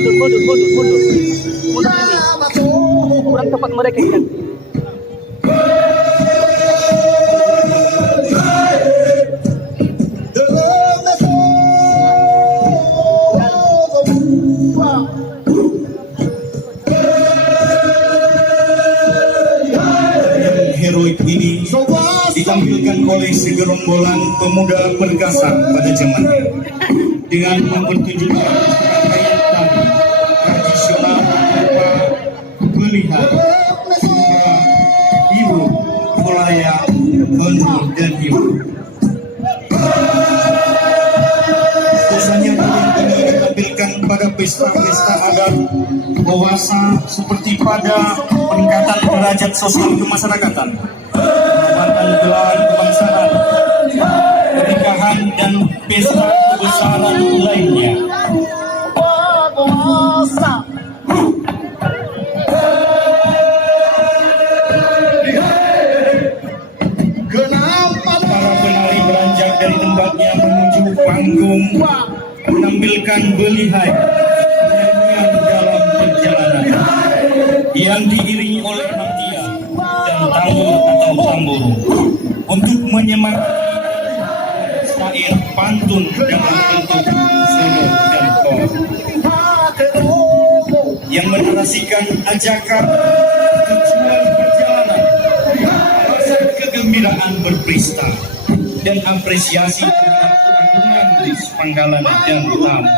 mundur ini. Kurang tepat mereka kan. Heroik ini ditampilkan oleh segerombolan pemuda perkasa pada zamannya dengan mempertunjukkan rangkaian tari tradisional berupa melihat Ibu Folaya, dan Ibu. Biasanya tarian ini ditampilkan pada pesta-pesta adat Bagowasa seperti pada peningkatan derajat sosial kemasyarakatan, pengembangan gelar kebangsaan, pernikahan dan pesta kebesaran lainnya. Para penari beranjak dari tempatnya menuju panggung menampilkan belihai dalam perjalanan yang diiringi oleh hatian dan tambur atau tambur untuk menyemangati syair pantun dalam bentuk solo dan kor yang menarasikan ajakan tujuan perjalanan, rasa kegembiraan berpesta dan apresiasi terhadap keagungan ris panggalan dan tamu.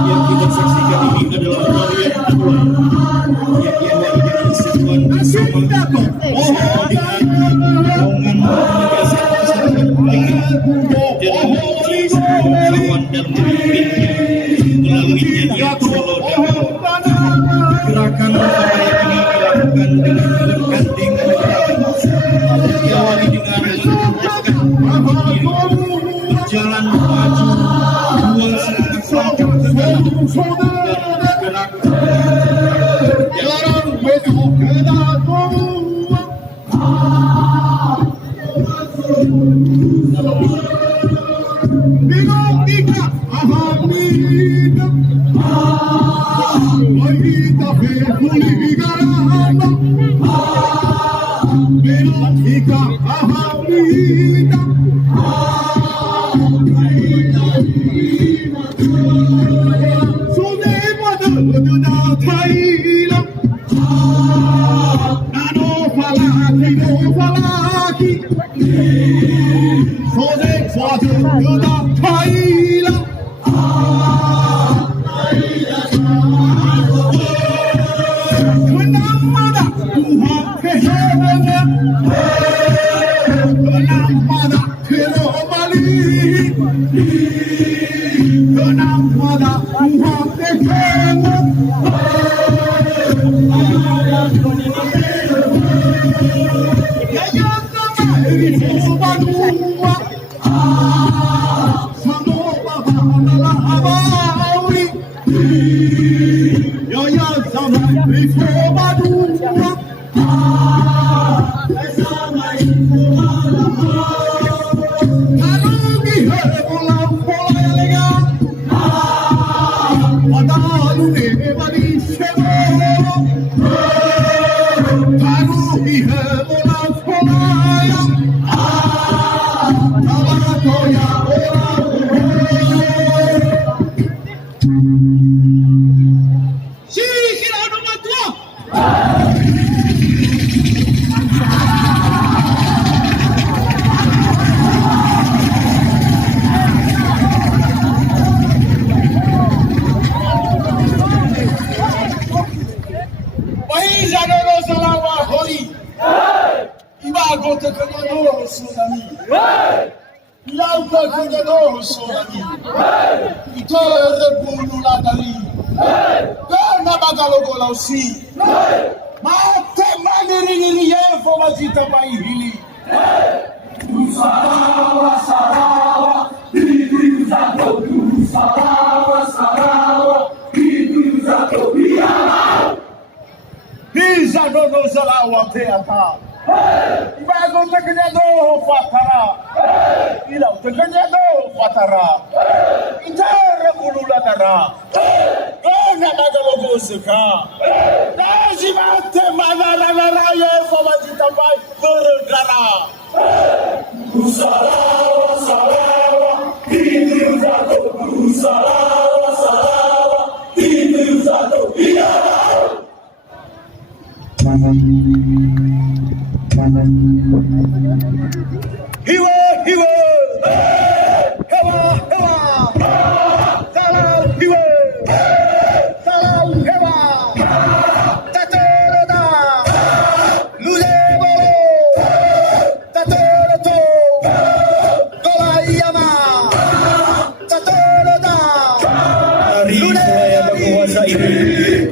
Yang kita saksikan ini adalah tarian kedua yang diawali dengan sentuhan bersama dengan naungan penugasan masyarakat dalam lawan dan memimpinnya melalui nyanyian solo dan gerakan Folaya ini dilakukan dengan bergandengan tangan diawali dengan berjalan maju dua langkah ke depan dan bergerak kaila nano falaki no falaki sode sode yoda kaila kenamada Tuhan keherangan kenamada keromali kenamada Tuhan keherangan ya nama ini sobanua samo adalah abawi ya sama ini sobanua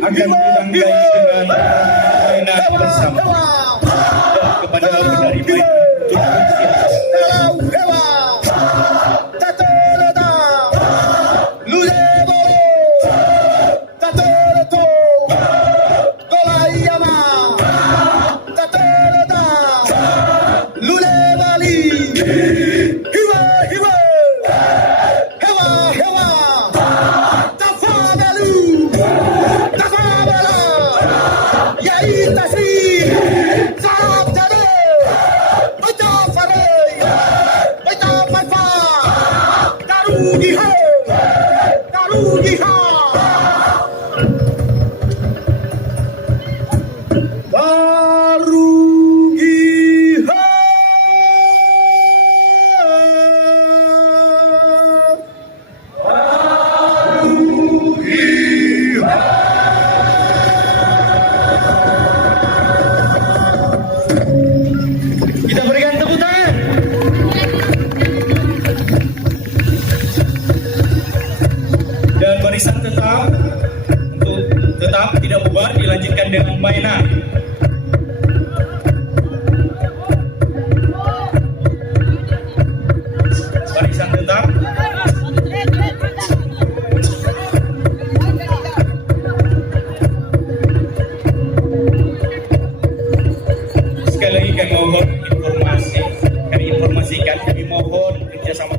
akan ditanggapi dengan Maena Klosal kepada penari Maena tetap tidak bubar, dilanjutkan dengan Maena. Barisan tetap. Sekali lagi kami mohon informasikan, kami mohon kerjasama